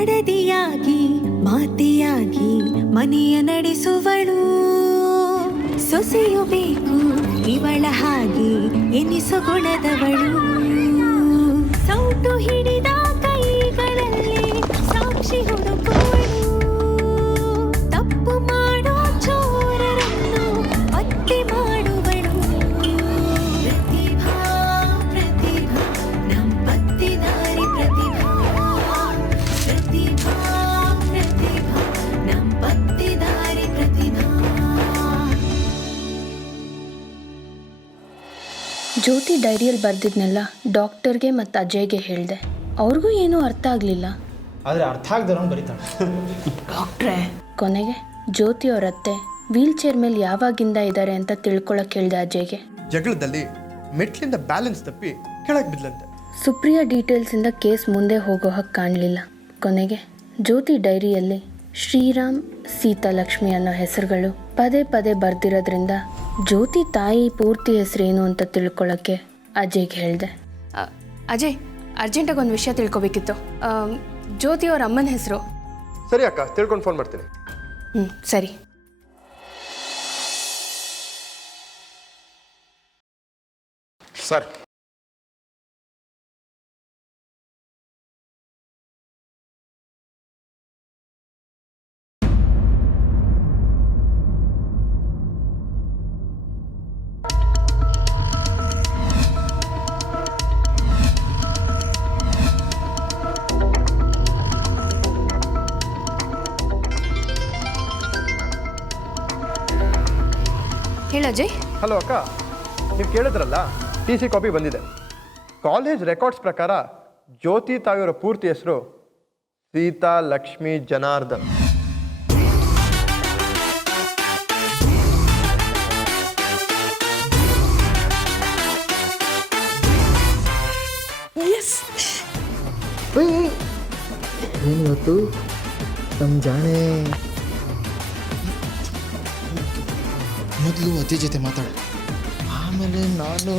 ಮಡದಿಯಾಗಿ ಮಾತೆಯಾಗಿ ಮನೆಯ ನಡೆಸುವಳು. ಸೊಸೆಯು ಬೇಕು ಇವಳ ಹಾಗೆ ಎನಿಸು ಗುಣದವಳು. ಸೌಟು ಹಿಡಿದ ಕೈಗಳಲ್ಲಿ ಸಾಕ್ಷಿ ಹುಡುಕುವಳು. ತಪ್ಪು ಮಾಡೋ ಚೋರರನ್ನು ಪತ್ತೆ ಮಾಡುವಳು. ಪ್ರತಿಭಾ ಪ್ರತಿಭಾ ನಮ್ ಪತ್ತಿದಾರಿ ಪ್ರತಿಭಾ. ಪ್ರತಿಭಾ ಪ್ರತಿಭಾ ನಮ್ ಪತ್ತಿದಾರಿ ಪ್ರತಿಭಾ. ಜ್ಯೋತಿ ಡೈರಿಯಲ್ಲಿ ಬರೆದಿದ್ನೆಲ್ಲ ಡಾಕ್ಟರ್ಗೆ ಮತ್ತು ಅಜಯ್ಗೆ ಹೇಳಿದೆ. ಅವ್ರಿಗೂ ಏನೂ ಅರ್ಥ ಆಗಲಿಲ್ಲ. ಆದರೆ ಅರ್ಥ ಆಗದವ್ರನ್ನ ಬರೀತಾಳೆ ಡಾಕ್ಟ್ರೇ. ಕೊನೆಗೆ ಜ್ಯೋತಿ ಅವ್ರ ಅತ್ತೆ ವೀಲ್ ಚೇರ್ ಮೇಲೆ ಯಾವಾಗಿಂದ ಇದ್ದಾರೆ ಅಂತ ತಿಳ್ಕೊಳಕ್ಕೆ ಹೇಳಿದೆ ಅಜಯ್ಗೆ. ಜಗಳದಲ್ಲಿ ಮೆಟ್ಲಿಂದ ಬ್ಯಾಲೆನ್ಸ್ ತಪ್ಪಿ ಕೆಳಗೆ ಬಿದ್ದಂತೆ. ಸುಪ್ರಿಯಾ ಡೀಟೇಲ್ಸಿಂದ ಕೇಸ್ ಮುಂದೆ ಹೋಗೋ ಹಾಗೆ ಕಾಣಲಿಲ್ಲ. ಕೊನೆಗೆ ಜ್ಯೋತಿ ಡೈರಿಯಲ್ಲಿ ಶ್ರೀರಾಮ್ ಸೀತಾಲಕ್ಷ್ಮಿ ಅನ್ನೋ ಹೆಸರುಗಳು ಪದೇ ಪದೇ ಬರ್ದಿರೋದ್ರಿಂದ ಜ್ಯೋತಿ ತಾಯಿ ಪೂರ್ತಿ ಹೆಸರೇನು ಅಂತ ತಿಳ್ಕೊಳ್ಳೋಕ್ಕೆ ಅಜಯ್ಗೆ ಹೇಳಿದೆ. ಅಜಯ್, ಅರ್ಜೆಂಟಾಗಿ ಒಂದು ವಿಷಯ ತಿಳ್ಕೊಬೇಕಿತ್ತು. ಜ್ಯೋತಿ ಅವ್ರ ಅಮ್ಮನ ಹೆಸರು? ಸರಿ ಅಕ್ಕ, ತಿಳ್ಕೊಂಡು ಫೋನ್ ಮಾಡ್ತೀನಿ. ಸರಿ. ಸರ್, ಹೇಳ ಅಜಯ್. ಹಲೋ ಅಕ್ಕ, ನೀವು ಕೇಳಿದ್ರಲ್ಲ, TC ಕಾಪಿ ಬಂದಿದೆ. ಕಾಲೇಜ್ ರೆಕಾರ್ಡ್ಸ್ ಪ್ರಕಾರ ಜ್ಯೋತಿ ತಾಯಿಯವರ ಪೂರ್ತಿ ಹೆಸರು ಸೀತಾ ಲಕ್ಷ್ಮಿ ಜನಾರ್ದನ್. ಏನಿವತ್ತು ನಮ್ಮ ಜಾಣೆ ಮೊದಲು ಅತಿ ಜೊತೆ ಮಾತಾಡು, ಆಮೇಲೆ ನಾನು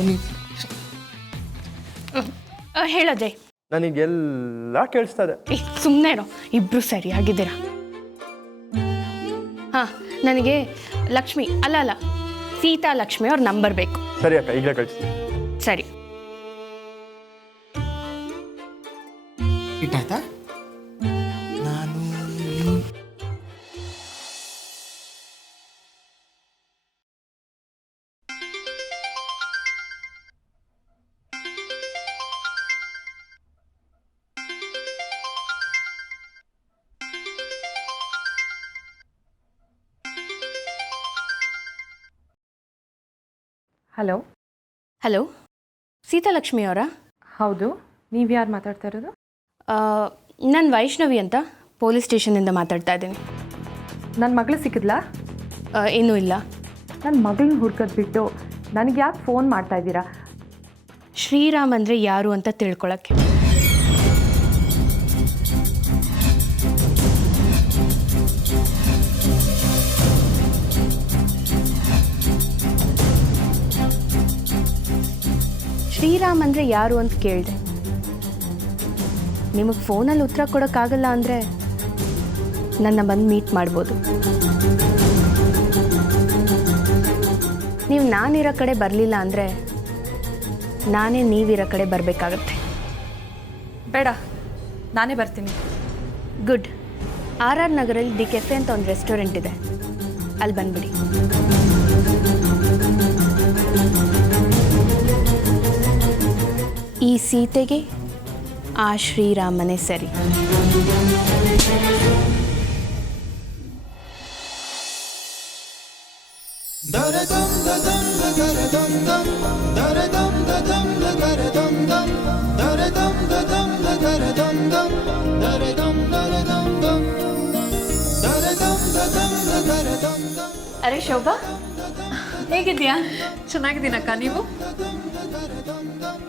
ಹೇಳ ಅಜಯ್. ನನಗೆಲ್ಲ ಕೇಳಿಸ್ತಾ ಇದೆ. ಸುಮ್ಮನೆ ಇರೋ, ಇಬ್ರು ಸರಿಯಾಗಿದ್ದೀರಾ. ಹಾಂ, ನನಗೆ ಲಕ್ಷ್ಮಿ ಅಲ್ಲ ಸೀತಾ ಲಕ್ಷ್ಮಿ ಅವ್ರ ನಂಬರ್ ಬೇಕು. ಸರಿ ಅಕ್ಕ, ಈಗಲೇ ಕಳಿಸ್ತೀನಿ. ಸರಿ. ಇಟ್ಟಾಯ್ತಾ? ನಾನು ಹಲೋ. ಹಲೋ, ಸೀತಾಲಕ್ಷ್ಮಿ ಅವರಾ? ಹೌದು, ನೀವು ಯಾರು ಮಾತಾಡ್ತಾ ಇರೋದು? ನಾನು ವೈಷ್ಣವಿ ಅಂತ ಪೊಲೀಸ್ ಸ್ಟೇಷನಿಂದ ಮಾತಾಡ್ತಾ ಇದ್ದೀನಿ. ನನ್ನ ಮಗಳು ಸಿಕ್ಕಿದ್ಲಾ? ಇನ್ನೂ ಇಲ್ಲ. ನನ್ನ ಮಗಳನ್ನ ಹುಡ್ಕೋದು ಬಿಟ್ಟು ನನಗೆ ಯಾಕೆ ಫೋನ್ ಮಾಡ್ತಾ ಇದ್ದೀರಾ? ಶ್ರೀರಾಮ್ ಅಂದರೆ ಯಾರು ಅಂತ ತಿಳ್ಕೊಳಕ್ಕೆ. ಶ್ರೀರಾಮ್ ಅಂದರೆ ಯಾರು ಅಂತ ಕೇಳಿದೆ. ನಿಮಗೆ ಫೋನಲ್ಲಿ ಉತ್ತರ ಕೊಡೋಕ್ಕಾಗಲ್ಲ ಅಂದರೆ ನನ್ನ ಬಂದು ಮೀಟ್ ಮಾಡ್ಬೋದು. ನೀವು ನಾನಿರೋ ಕಡೆ ಬರಲಿಲ್ಲ ಅಂದರೆ ನಾನೇ ನೀವಿರೋ ಕಡೆ ಬರಬೇಕಾಗತ್ತೆ. ಬೇಡ, ನಾನೇ ಬರ್ತೀನಿ. ಗುಡ್. RR ನಗರಲ್ಲಿ ದಿ ಕೆಫೆ ಅಂತ ಒಂದು ರೆಸ್ಟೋರೆಂಟ್ ಇದೆ, ಅಲ್ಲಿ ಬಂದ್ಬಿಡಿ. ಈ ಸೀತೆಗೆ ಆ ಶ್ರೀರಾಮನೇ ಸರಿ. ಅರೆ ಶೋಭಾ, ಹೇಗಿದ್ಯಾ? ಚೆನ್ನಾಗಿದ್ದೀನಕ್ಕ, ನೀವು?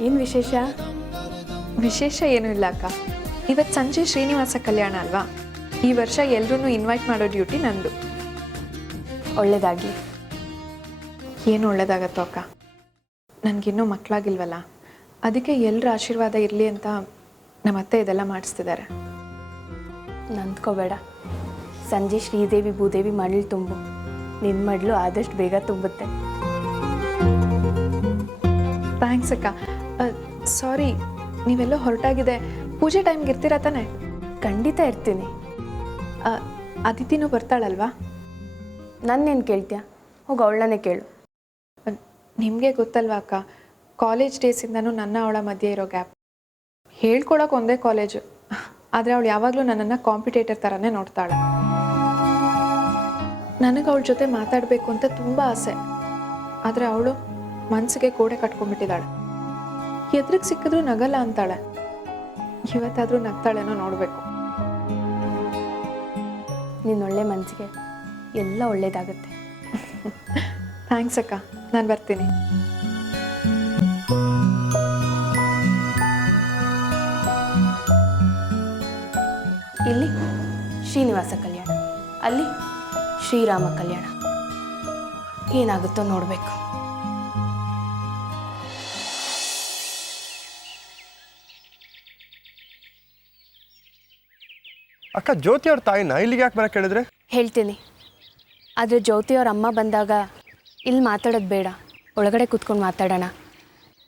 ಏನು ವಿಶೇಷ? ವಿಶೇಷ ಏನೂ ಇಲ್ಲ ಅಕ್ಕ. ಇವತ್ತು ಸಂಜೆ ಶ್ರೀನಿವಾಸ ಕಲ್ಯಾಣ ಅಲ್ವಾ? ಈ ವರ್ಷ ಎಲ್ಲರೂ ಇನ್ವೈಟ್ ಮಾಡೋ ಡ್ಯೂಟಿ ನಂದು. ಒಳ್ಳೆಯದಾಗಲಿ. ಏನು ಒಳ್ಳೇದಾಗತ್ತೋ ಅಕ್ಕ, ನನಗಿನ್ನೂ ಮಕ್ಕಳಾಗಿಲ್ವಲ್ಲ, ಅದಕ್ಕೆ ಎಲ್ಲರ ಆಶೀರ್ವಾದ ಇರಲಿ ಅಂತ ನಮ್ಮ ಅತ್ತೆ ಇದೆಲ್ಲ ಮಾಡಿಸ್ತಿದ್ದಾರೆ. ನಂದ್ಕೋಬೇಡ. ಸಂಜೆ ಶ್ರೀದೇವಿ ಭೂದೇವಿ ಮರಳು ತುಂಬು. ನಿನ್ನ ಮಡ್ಲು ಆದಷ್ಟು ಬೇಗ ತುಂಬುತ್ತೆ. ಥ್ಯಾಂಕ್ಸ್ ಅಕ್ಕ. ಸಾರಿ, ನೀವೆಲ್ಲೋ ಹೊರಟಾಗಿದೆ. ಪೂಜೆ ಟೈಮ್ಗೆ ಇರ್ತೀರಾ ತಾನೆ? ಖಂಡಿತ ಇರ್ತೀನಿ. ಅದಿತಿನೂ ಬರ್ತಾಳಲ್ವಾ? ನನ್ನೇನು ಕೇಳ್ತೀಯ? ಹೋಗಿ ಅವಳನ್ನೇ ಕೇಳು. ನಿಮಗೆ ಗೊತ್ತಲ್ವಾ ಅಕ್ಕ, ಕಾಲೇಜ್ ಡೇಸಿಂದನೂ ನನ್ನ ಅವಳ ಮಧ್ಯೆ ಇರೋ ಗ್ಯಾಪ್. ಹೇಳ್ಕೊಳಕ್ಕೆ ಒಂದೇ ಕಾಲೇಜು, ಆದರೆ ಅವಳು ಯಾವಾಗಲೂ ನನ್ನನ್ನು ಕಾಂಪಿಟೇಟರ್ ಥರನೇ ನೋಡ್ತಾಳೆ. ನನಗೆ ಅವಳ ಜೊತೆ ಮಾತಾಡಬೇಕು ಅಂತ ತುಂಬ ಆಸೆ, ಆದರೆ ಅವಳು ಮನಸ್ಸಿಗೆ ಗೋಡೆ ಕಟ್ಕೊಂಡ್ಬಿಟ್ಟಿದ್ದಾಳೆ. ಎದುರಿಗೆ ಸಿಕ್ಕಿದ್ರೂ ನಗಲ್ಲ ಅಂತಾಳೆ. ಇವತ್ತಾದರೂ ನಗ್ತಾಳೇನೋ ನೋಡಬೇಕು. ನಿನ್ನೊಳ್ಳೆ ಮನಸ್ಸಿಗೆ ಎಲ್ಲ ಒಳ್ಳೇದಾಗುತ್ತೆ. ಥ್ಯಾಂಕ್ಸ್ ಅಕ್ಕ, ನಾನು ಬರ್ತೀನಿ. ಇಲ್ಲಿ ಶ್ರೀನಿವಾಸ ಕಲ್ಯಾಣ, ಅಲ್ಲಿ ಶ್ರೀರಾಮ ಕಲ್ಯಾಣ. ಏನಾಗುತ್ತೋ ನೋಡಬೇಕು. ಅಕ್ಕ, ಜ್ಯೋತಿ ಅವ್ರ ತಾಯಿನ ಇಲ್ಲಿಗೆ ಯಾಕೆ ಬರಕ್ಕೆ ಹೇಳಿದ್ರೆ? ಹೇಳ್ತೀನಿ. ಆದರೆ ಜ್ಯೋತಿ ಅವ್ರ ಅಮ್ಮ ಬಂದಾಗ ಇಲ್ಲಿ ಮಾತಾಡೋದು ಬೇಡ, ಒಳಗಡೆ ಕೂತ್ಕೊಂಡು ಮಾತಾಡೋಣ.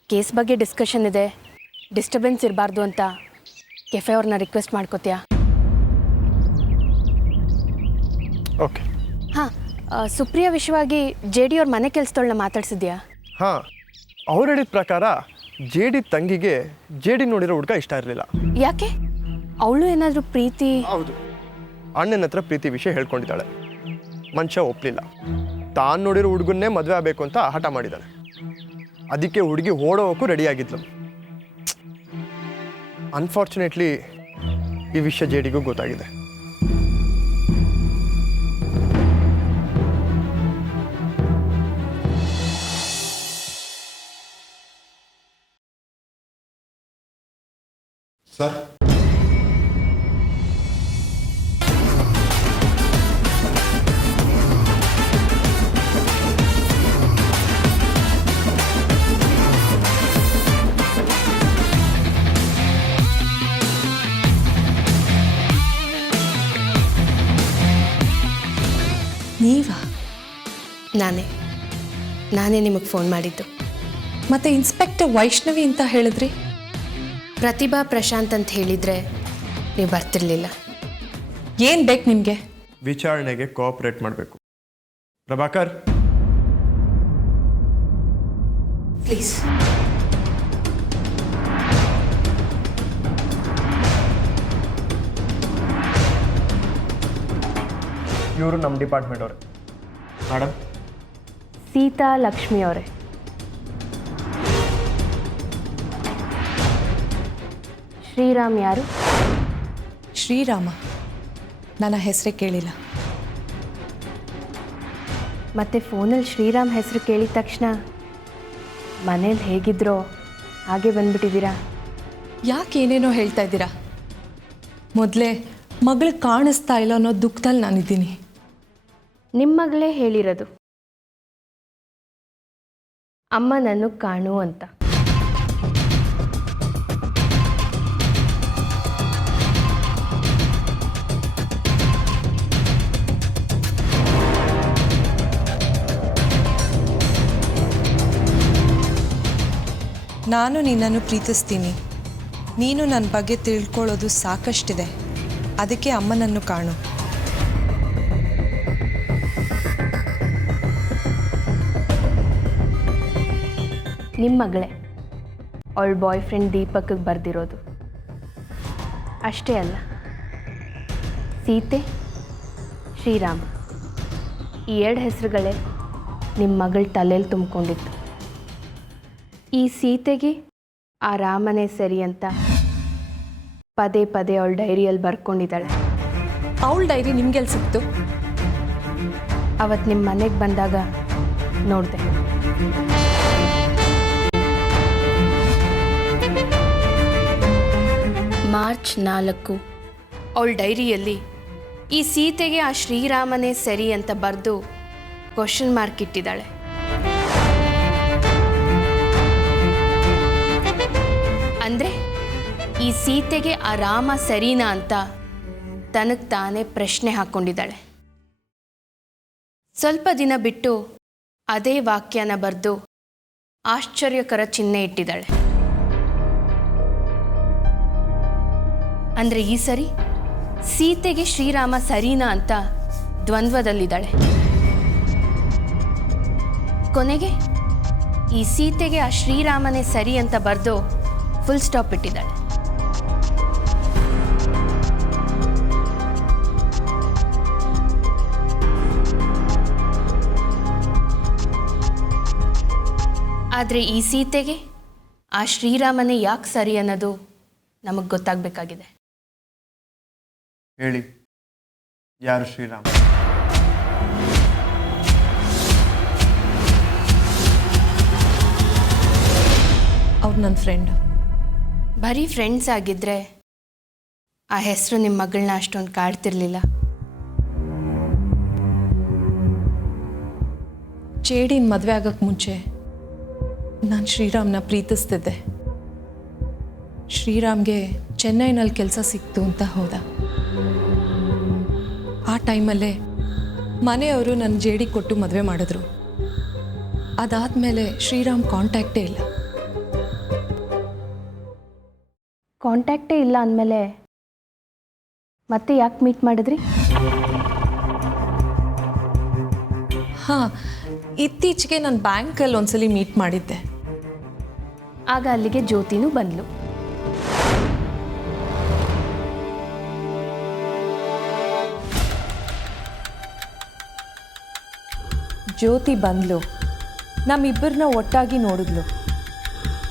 ಕೇಸ್ ಬಗ್ಗೆ ಡಿಸ್ಕಷನ್ ಇದೆ, ಡಿಸ್ಟರ್ಬೆನ್ಸ್ ಇರಬಾರ್ದು ಅಂತ ಕೆಫೆ ಅವ್ರನ್ನ ರಿಕ್ವೆಸ್ಟ್ ಮಾಡ್ಕೋತೀಯಾ? ಓಕೆ. ಹಾಂ, ಸುಪ್ರಿಯಾ ವಿಷಯವಾಗಿ ಜೆ ಡಿ ಅವ್ರ ಮನೆ ಕೆಲಸದೊಳನ್ನ ಮಾತಾಡ್ಸಿದ್ಯಾ? ಹಾಂ, ಅವ್ರು ಹೇಳಿದ ಪ್ರಕಾರ ಜೆ ಡಿ ತಂಗಿಗೆ ಜೆ ಡಿ ನೋಡಿರೋ ಹುಡುಗ ಇಷ್ಟ ಇರಲಿಲ್ಲ. ಯಾಕೆ? ಅವಳು ಏನಾದರೂ ಪ್ರೀತಿ? ಹೌದು, ಅಣ್ಣನ ಹತ್ರ ಪ್ರೀತಿ ವಿಷಯ ಹೇಳ್ಕೊಂಡಿದ್ದಾಳೆ. ಮನುಷ್ಯ ಒಪ್ಪಲಿಲ್ಲ. ತಾನು ನೋಡಿರೋ ಹುಡುಗನ್ನೇ ಮದುವೆ ಆಗಬೇಕು ಅಂತ ಹಠ ಮಾಡಿದ್ದಾಳೆ. ಅದಕ್ಕೆ ಹುಡುಗಿ ಓಡೋಕ್ಕೂ ರೆಡಿಯಾಗಿದ್ಲು. ಅನ್ಫಾರ್ಚುನೇಟ್ಲಿ ಈ ವಿಷಯ ಜೆ ಡಿಗೂ ಗೊತ್ತಾಗಿದೆ. ಸರ್, ನೀವಾ? ನಾನೇ ನಿಮಗೆ ಫೋನ್ ಮಾಡಿದ್ದು. ಮತ್ತೆ ಇನ್ಸ್ಪೆಕ್ಟರ್ ವೈಷ್ಣವಿ ಅಂತ ಹೇಳಿದ್ರಿ? ಪ್ರತಿಭಾ ಪ್ರಶಾಂತ್ ಅಂತ ಹೇಳಿದರೆ ನೀವು ಬರ್ತಿರ್ಲಿಲ್ಲ. ಏನು ಬೇಕು ನಿಮಗೆ? ವಿಚಾರಣೆಗೆ ಕೋಆಪರೇಟ್ ಮಾಡಬೇಕು. ಪ್ರಭಾಕರ್, ಪ್ಲೀಸ್. ಇವರು ನಮ್ಮ ಡಿಪಾರ್ಟ್ಮೆಂಟ್ ಅವರೇ. ಮೇಡಮ್, ಸೀತಾ ಲಕ್ಷ್ಮಿ ಅವರೇ. ಶ್ರೀರಾಮ್ ಯಾರು? ಶ್ರೀರಾಮ? ನನ್ನ ಹೆಸರೇ ಕೇಳಿಲ್ಲ. ಮತ್ತು ಫೋನಲ್ಲಿ ಶ್ರೀರಾಮ್ ಹೆಸರು ಕೇಳಿದ ತಕ್ಷಣ ಮನೇಲಿ ಹೇಗಿದ್ರೋ ಹಾಗೆ ಬಂದ್ಬಿಟ್ಟಿದ್ದೀರಾ. ಯಾಕೆ ಏನೇನೋ ಹೇಳ್ತಾ ಇದ್ದೀರಾ? ಮೊದಲೇ ಮಗಳು ಕಾಣಿಸ್ತಾ ಇಲ್ಲ ಅನ್ನೋ ದುಃಖದಲ್ಲಿ ನಾನಿದ್ದೀನಿ. ನಿಮ್ಮ ಮಗಳೇ ಹೇಳಿರೋದು, ಅಮ್ಮ ನನ್ನ ಕಾಣು ಅಂತ. ನಾನು ನಿನ್ನನ್ನು ಪ್ರೀತಿಸ್ತೀನಿ. ನೀನು ನನ್ನ ಬಗ್ಗೆ ತಿಳ್ಕೊಳ್ಳೋದು ಸಾಕಷ್ಟಿದೆ. ಅದಕ್ಕೆ ಅಮ್ಮನನ್ನು ಕಾಣು. ನಿಮ್ಮ ಮಗಳೇ ಅವಳ ಬಾಯ್ ಫ್ರೆಂಡ್ ದೀಪಕ್ಗೆ ಬರೆದಿರೋದು. ಅಷ್ಟೇ ಅಲ್ಲ, ಸೀತೆ, ಶ್ರೀರಾಮ ಈ 2 ಹೆಸರುಗಳೇ ನಿಮ್ಮ ಮಗಳ ತಲೆಯಲ್ಲಿ ತುಂಬಿಕೊಂಡಿತ್ತು. ಈ ಸೀತೆಗೆ ಆ ರಾಮನೇ ಸರಿ ಅಂತ ಪದೇ ಪದೇ ಅವಳ ಡೈರಿಯಲ್ಲಿ ಬರ್ಕೊಂಡಿದ್ದಾಳೆ. ಅವಳ ಡೈರಿ ನಿಮ್ಗೆಲ್ಲಿ ಸಿಕ್ತು? ಅವತ್ತು ನಿಮ್ಮ ಮನೆಗೆ ಬಂದಾಗ ನೋಡಿದೆ. ಮಾರ್ಚ್ 4 ಅವಳ ಡೈರಿಯಲ್ಲಿ ಈ ಸೀತೆಗೆ ಆ ಶ್ರೀರಾಮನೇ ಸರಿ ಅಂತ ಬರೆದು ಕ್ವಶನ್ ಮಾರ್ಕ್ ಇಟ್ಟಿದ್ದಾಳೆ. ಅಂದರೆ ಈ ಸೀತೆಗೆ ಆ ರಾಮ ಸರಿನಾ ಅಂತ ತನಗೆ ತಾನೇ ಪ್ರಶ್ನೆ ಹಾಕ್ಕೊಂಡಿದ್ದಾಳೆ. ಸ್ವಲ್ಪ ದಿನ ಬಿಟ್ಟು ಅದೇ ವಾಕ್ಯನ ಬರೆದು ಆಶ್ಚರ್ಯಕರ ಚಿಹ್ನೆ ಇಟ್ಟಿದ್ದಾಳೆ. ಅಂದರೆ ಈ ಸರಿ ಸೀತೆಗೆ ಶ್ರೀರಾಮ ಸರಿನಾ ಅಂತ ದ್ವಂದ್ವದಲ್ಲಿದ್ದಾಳೆ. ಕೊನೆಗೆ ಈ ಸೀತೆಗೆ ಆ ಶ್ರೀರಾಮನೇ ಸರಿ ಅಂತ ಬರೆದು ಫುಲ್ ಸ್ಟಾಪ್ ಇಟ್ಟಿದ್ದಾಳೆ. ಆದರೆ ಈ ಸೀತೆಗೆ ಆ ಶ್ರೀರಾಮನೇ ಯಾಕೆ ಸರಿ ಅನ್ನೋದು ನಮಗೆ ಗೊತ್ತಾಗಬೇಕಾಗಿದೆ. ಹೇಳಿ, ಯಾರು ಶ್ರೀರಾಮ? ಅವ್ರು ನನ್ನ ಫ್ರೆಂಡ್. ಬರೀ ಫ್ರೆಂಡ್ಸ್ ಆಗಿದ್ದರೆ ಆ ಹೆಸರು ನಿಮ್ಮ ಮಗಳನ್ನ ಅಷ್ಟೊಂದು ಕಾಡ್ತಿರ್ಲಿಲ್ಲ. ಜೇಡಿನ ಮದುವೆ ಆಗೋಕ್ಕೆ ಮುಂಚೆ ನಾನು ಶ್ರೀರಾಮ್ನ ಪ್ರೀತಿಸ್ತಿದ್ದೆ. ಶ್ರೀರಾಮ್ಗೆ ಚೆನ್ನೈನಲ್ಲಿ ಕೆಲಸ ಸಿಕ್ತು ಅಂತ ಹೋದ. ಆ ಟೈಮಲ್ಲೇ ಮನೆಯವರು ನನ್ನ ಜೇಡಿ ಕೊಟ್ಟು ಮದುವೆ ಮಾಡಿದ್ರು. ಅದಾದಮೇಲೆ ಶ್ರೀರಾಮ್ ಕಾಂಟ್ಯಾಕ್ಟೇ ಇಲ್ಲ. ಕಾಂಟ್ಯಾಕ್ಟೇ ಇಲ್ಲ ಅಂದಮೇಲೆ ಮತ್ತೆ ಯಾಕೆ ಮೀಟ್ ಮಾಡಿದ್ರಿ? ಹಾಂ, ಇತ್ತೀಚೆಗೆ ನಾನು ಬ್ಯಾಂಕಲ್ಲಿ ಒಂದ್ಸಲಿ ಮೀಟ್ ಮಾಡಿದ್ದೆ. ಆಗ ಅಲ್ಲಿಗೆ ಜ್ಯೋತಿನೂ ಬಂದ್ಲು. ಜ್ಯೋತಿ ಬಂದ್ಲು, ನಮ್ಮಿಬ್ಬರನ್ನ ಒಟ್ಟಾಗಿ ನೋಡಿದ್ಲು.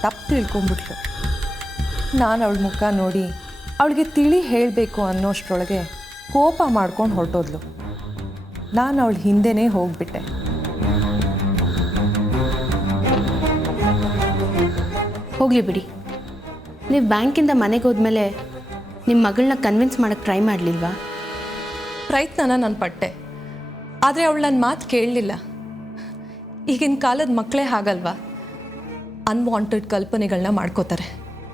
ತಪ್ಪು ತಿಳ್ಕೊಂಬಿಟ್ಲು. ನಾನು ಅವಳ ಮುಖ ನೋಡಿ ಅವಳಿಗೆ ತಿಳಿ ಹೇಳಬೇಕು ಅನ್ನೋಷ್ಟರೊಳಗೆ ಕೋಪ ಮಾಡ್ಕೊಂಡು ಹೊರಟೋದ್ಲು. ನಾನು ಅವಳ ಹಿಂದೆನೇ ಹೋಗ್ಬಿಟ್ಟೆ. ಹೋಗಲಿ ಬಿಡಿ. ನೀವು ಬ್ಯಾಂಕಿಂದ ಮನೆಗೆ ಹೋದ್ಮೇಲೆ ನಿಮ್ಮ ಮಗಳನ್ನ ಕನ್ವಿನ್ಸ್ ಮಾಡೋಕ್ಕೆ ಟ್ರೈ ಮಾಡಲಿಲ್ವಾ? ಪ್ರಯತ್ನನ ನಾನು ಪಟ್ಟೆ, ಆದರೆ ಅವಳು ನನ್ನ ಮಾತು ಕೇಳಲಿಲ್ಲ. ಈಗಿನ ಕಾಲದ ಮಕ್ಕಳೇ ಹಾಗಲ್ವಾ, ಅನ್ವಾಂಟೆಡ್ ಕಲ್ಪನೆಗಳನ್ನ ಮಾಡ್ಕೋತಾರೆ.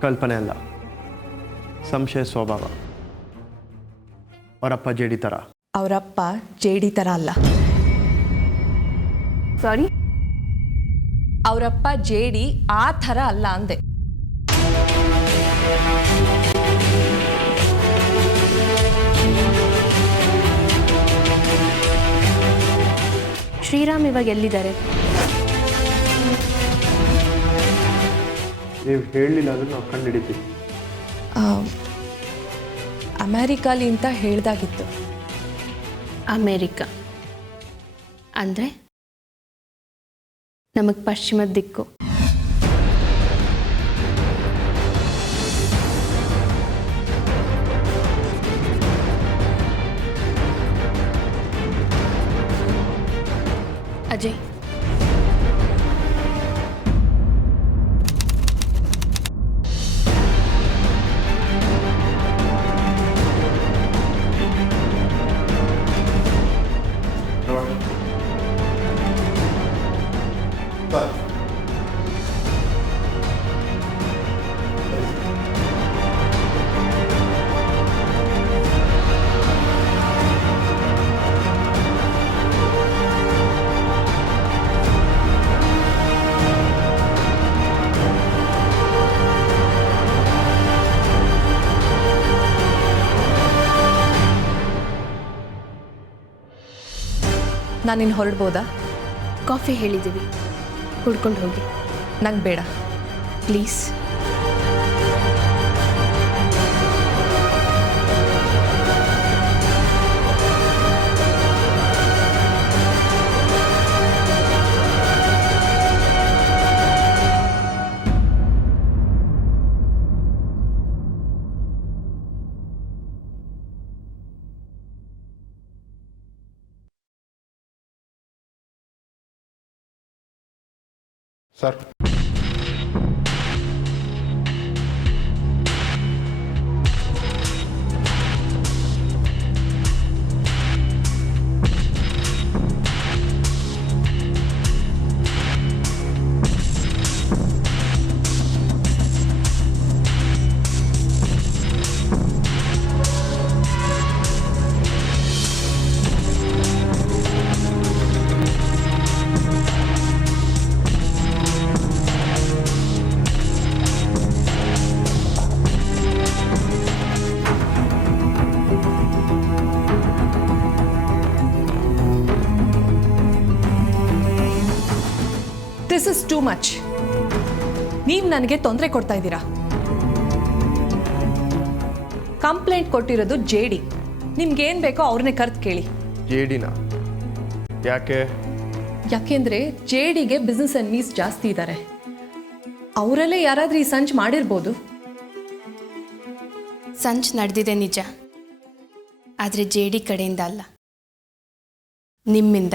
ಕಲ್ಪನೆ ಅಲ್ಲ, ಸಂಶಯ ಸ್ವಭಾವ. ಅವರಪ್ಪ ಜೇಡಿ ಥರ. ಅವರಪ್ಪ ಜೇಡಿ ಥರ ಅಲ್ಲ. ಸಾರಿ, ಅವರಪ್ಪ ಜೇಡಿ ಆ ಥರ ಅಲ್ಲ ಅಂದೆ. ಶ್ರೀರಾಮ್ ಇವಾಗ ಎಲ್ಲಿದ್ದಾರೆ? ನೀವು ಹೇಳಲಿಲ್ಲ ಅಂದ್ರೆ ನಾವು ಕಂಡುಹಿಡಿತೀವಿ. ಅಮೇರಿಕಾಲಿ ಅಂತ ಹೇಳ್ದಾಗಿತ್ತು. ಅಮೇರಿಕಾ ಅಂದರೆ ನಮಗೆ ಪಶ್ಚಿಮದ ದಿಕ್ಕು. ಅಜಯ್, ನಾನಿನ್ನು ಹೊರಡ್ಬೋದಾ? ಕಾಫಿ ಹೇಳಿದ್ದೀವಿ, ಕುಡ್ಕೊಂಡು ಹೋಗಿ. ನಂಗೆ ಬೇಡ please. Sir, this is too much. ನೀವು ನನಗೆ ತೊಂದರೆ ಕೊಡ್ತಾ ಇದ್ದೀರಾ. ಕಂಪ್ಲೇಂಟ್ ಕೊಟ್ಟಿರೋದು JD. ನಿಮ್ಗೇನು ಬೇಕೋ ಅವ್ರನ್ನೇ ಕರೆದು ಕೇಳಿ. JDನ ಯಾಕೆ? ಯಾಕೆಂದರೆ JDಗೆ ಬಿಸ್ನೆಸ್ ಎನ್ಮೀಸ್ ಜಾಸ್ತಿ ಇದ್ದಾರೆ. ಅವರಲ್ಲೇ ಯಾರಾದರೂ ಈ ಸಂಚ್ ಮಾಡಿರ್ಬೋದು. ಸಂಚ್ ನಡೆದಿದೆ ನಿಜ, ಆದರೆ JD ಕಡೆಯಿಂದ ಅಲ್ಲ, ನಿಮ್ಮಿಂದ.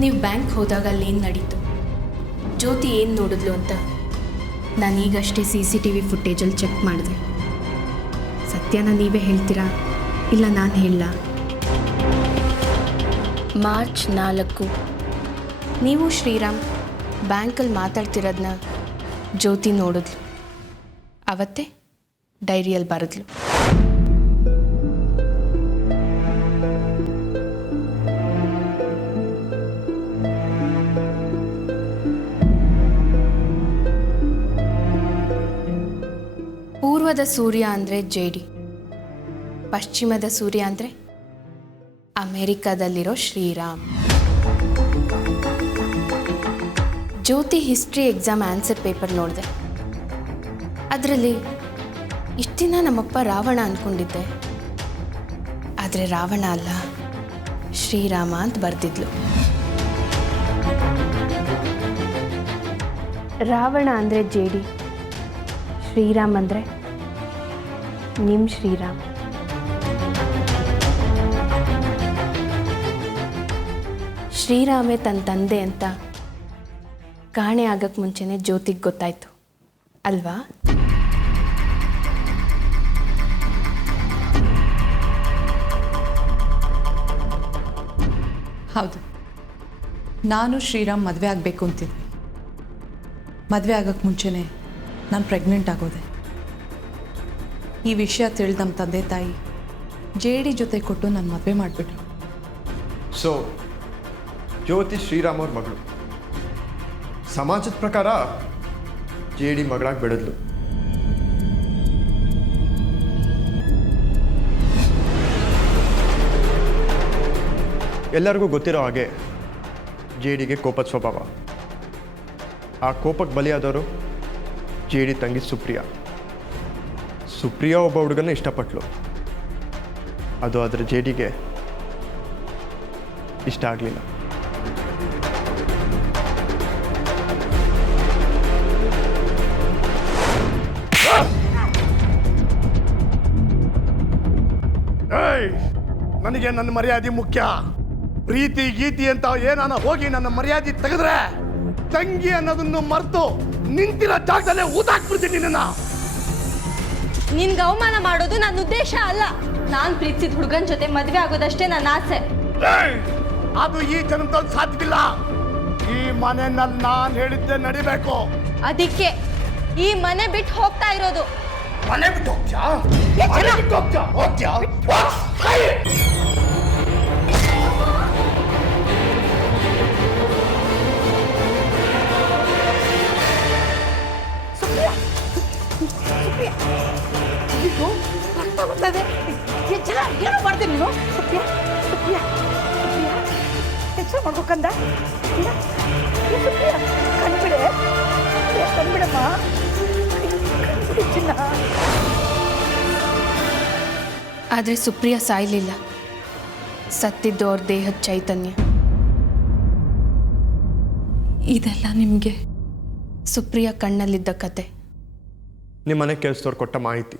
ನೀವು ಬ್ಯಾಂಕ್ ಹೋದಾಗ ಅಲ್ಲೇನು ನಡೀತು, ಜ್ಯೋತಿ ಏನು ನೋಡಿದ್ಲು ಅಂತ ನಾನೀಗಷ್ಟೇ CCTV ಫುಟೇಜಲ್ಲಿ ಚೆಕ್ ಮಾಡಿದೆ. ಸತ್ಯನ ನೀವೇ ಹೇಳ್ತೀರಾ ಇಲ್ಲ ನಾನು ಹೇಳಲ್ಲ? ಮಾರ್ಚ್ 4 ನೀವು ಶ್ರೀರಾಮ್ ಬ್ಯಾಂಕಲ್ಲಿ ಮಾತಾಡ್ತಿರೋದನ್ನ ಜ್ಯೋತಿ ನೋಡಿದ್ಲು. ಅವತ್ತೇ ಡೈರಿಯಲ್ಲಿ ಬರೆದ್ಲು. ಪೂರ್ವದ ಸೂರ್ಯ ಅಂದರೆ JD, ಪಶ್ಚಿಮದ ಸೂರ್ಯ ಅಂದರೆ ಅಮೇರಿಕಾದಲ್ಲಿರೋ ಶ್ರೀರಾಮ್. ಜ್ಯೋತಿ ಹಿಸ್ಟ್ರಿ ಎಕ್ಸಾಮ್ ಆನ್ಸರ್ ಪೇಪರ್ ನೋಡಿದೆ. ಅದರಲ್ಲಿ ಇಷ್ಟು ದಿನ ನಮ್ಮಪ್ಪ ರಾವಣ ಅಂದ್ಕೊಂಡಿದ್ದೆ, ಆದರೆ ರಾವಣ ಅಲ್ಲ ಶ್ರೀರಾಮ ಅಂತ ಬರೆದಿದ್ಲು. ರಾವಣ ಅಂದರೆ JD, ಶ್ರೀರಾಮ್ ಅಂದರೆ ನಿಮ್ಮ ಶ್ರೀರಾಮ್. ಶ್ರೀರಾಮೇ ತನ್ನ ತಂದೆ ಅಂತ ಕಾಣೆ ಆಗಕ್ಕೆ ಮುಂಚೆನೇ ಜ್ಯೋತಿಗೆ ಗೊತ್ತಾಯ್ತು ಅಲ್ವಾ? ಹೌದು, ನಾನು ಶ್ರೀರಾಮ್ ಮದುವೆ ಆಗಬೇಕು ಅಂತಿದ್ದೆ. ಮದುವೆ ಆಗೋಕ್ಕೆ ಮುಂಚೆನೇ ನಾನು ಪ್ರೆಗ್ನೆಂಟ್ ಆಗೋದೆ. ಈ ವಿಷಯ ತಿಳಿದು ನಮ್ಮ ತಂದೆ ತಾಯಿ JD ಜೊತೆ ಕೊಟ್ಟು ನನ್ನ ಮದುವೆ ಮಾಡಿಬಿಟ್ರು. ಸೊ ಜ್ಯೋತಿ ಶ್ರೀರಾಮ್ ಅವ್ರ ಮಗಳು. ಸಮಾಜದ ಪ್ರಕಾರ JD ಮಗಳಾಗಿ ಬೆಳೆದ್ಲು. ಎಲ್ಲರಿಗೂ ಗೊತ್ತಿರೋ ಹಾಗೆ JDಗೆ ಕೋಪದ ಸ್ವಭಾವ. ಆ ಕೋಪಕ್ಕೆ ಬಲಿಯಾದವರು JD ತಂಗಿ ಸುಪ್ರಿಯಾ. ಸುಪ್ರಿಯಾ ಒಬ್ಬ ಹುಡುಗನ ಇಷ್ಟಪಟ್ಲು. ಅದು ಆದರೆ JDಗೆ ಇಷ್ಟ ಆಗಲಿಲ್ಲ. ನನಗೆ ನನ್ನ ಮರ್ಯಾದೆ ಮುಖ್ಯ. ಪ್ರೀತಿ ಗೀತಿ ಅಂತ ಏನಾನ ಹೋಗಿ ನನ್ನ ಮರ್ಯಾದೆ ತೆಗೆದ್ರೆ ತಂಗಿ ಅನ್ನೋದನ್ನು ಮರೆತು ನಿಂತಿರೋ ಜಾಗದಲ್ಲೇ ಊದಾಕ್ಬಿಡ್ತೀನಿ ನಿನ್ನ. ನಿನ್ಗೆ ಅವಮಾನ ಮಾಡೋದು ನನ್ನ ಉದ್ದೇಶ ಅಲ್ಲ. ನಾನು ಪ್ರೀತಿಸಿದ ಹುಡುಗನ ಜೊತೆ ಮದುವೆ ಆಗೋದಷ್ಟೇ ನನ್ನ ಆಸೆ. ಅದು ಈ ಜನ್ಮದಲ್ಲಿ ಸಾಧ್ಯವಿಲ್ಲ. ಈ ಮನೆಯಲ್ಲಿ ನಾನು ಹೇಳಿದ್ದೆ ನಡಿಬೇಕು. ಅದಕ್ಕೆ ಈ ಮನೆ ಬಿಟ್ಟು ಹೋಗ್ತಾ ಇರೋದು. ಮನೆ ಬಿಟ್ಟು ಹೋಗ್ತ್ಯಾ? ಮನೆ ಬಿಟ್ಟು ಹೋಗ್ತ್ಯಾ? ಏನು ಮಾಡ್ತೀನಿ ನೀನು? ಹೆಚ್ಚು ಮಾಡ್ಬೇಕಂದ ಕಣ್ಬಿಡಮ್ಮ, ಚಿನ್ನ. ಆದರೆ ಸುಪ್ರಿಯಾ ಸಾಯಲಿಲ್ಲ, ಸತ್ತಿದ್ದು ಅವ್ರ ದೇಹದ ಚೈತನ್ಯ. ಇದೆಲ್ಲ ನಿಮಗೆ ಸುಪ್ರಿಯಾ ಕಣ್ಣಲ್ಲಿದ್ದ ಕತೆ. ನಿಮ್ಮನೆ ಕೆಲಸದವ್ರು ಕೊಟ್ಟ ಮಾಹಿತಿ.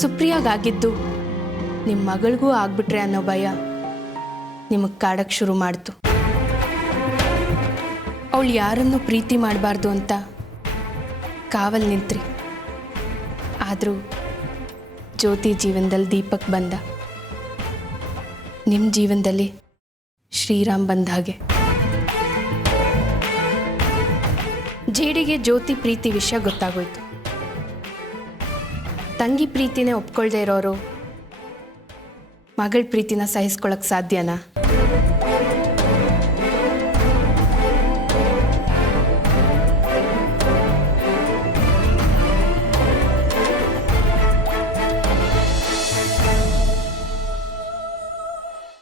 ಸುಪ್ರಿಯಾಗಾಗಿದ್ದು ನಿಮ್ಮ ಮಗಳಿಗೂ ಆಗ್ಬಿಟ್ರೆ ಅನ್ನೋ ಭಯ ನಿಮಗೆ ಕಾಡಕ್ಕೆ ಶುರು ಮಾಡ್ತು. ಅವಳು ಯಾರನ್ನೂ ಪ್ರೀತಿ ಮಾಡಬಾರ್ದು ಅಂತ ಕಾವಲ್ ನಿಂತ್ರಿ. ಆದರೂ ಜ್ಯೋತಿ ಜೀವನದಲ್ಲಿ ದೀಪಕ್ ಬಂದ, ನಿಮ್ಮ ಜೀವನದಲ್ಲಿ ಶ್ರೀರಾಮ್ ಬಂದ ಹಾಗೆ. JDಗೆ ಜ್ಯೋತಿ ಪ್ರೀತಿ ವಿಷಯ ಗೊತ್ತಾಗೋಯ್ತು. ತಂಗಿ ಪ್ರೀತಿನೇ ಒಪ್ಕೊಳ್ದೇ ಇರೋರು ಮಗಳ ಪ್ರೀತಿನ ಸಹಿಸ್ಕೊಳಕ್ಕೆ ಸಾಧ್ಯನಾ?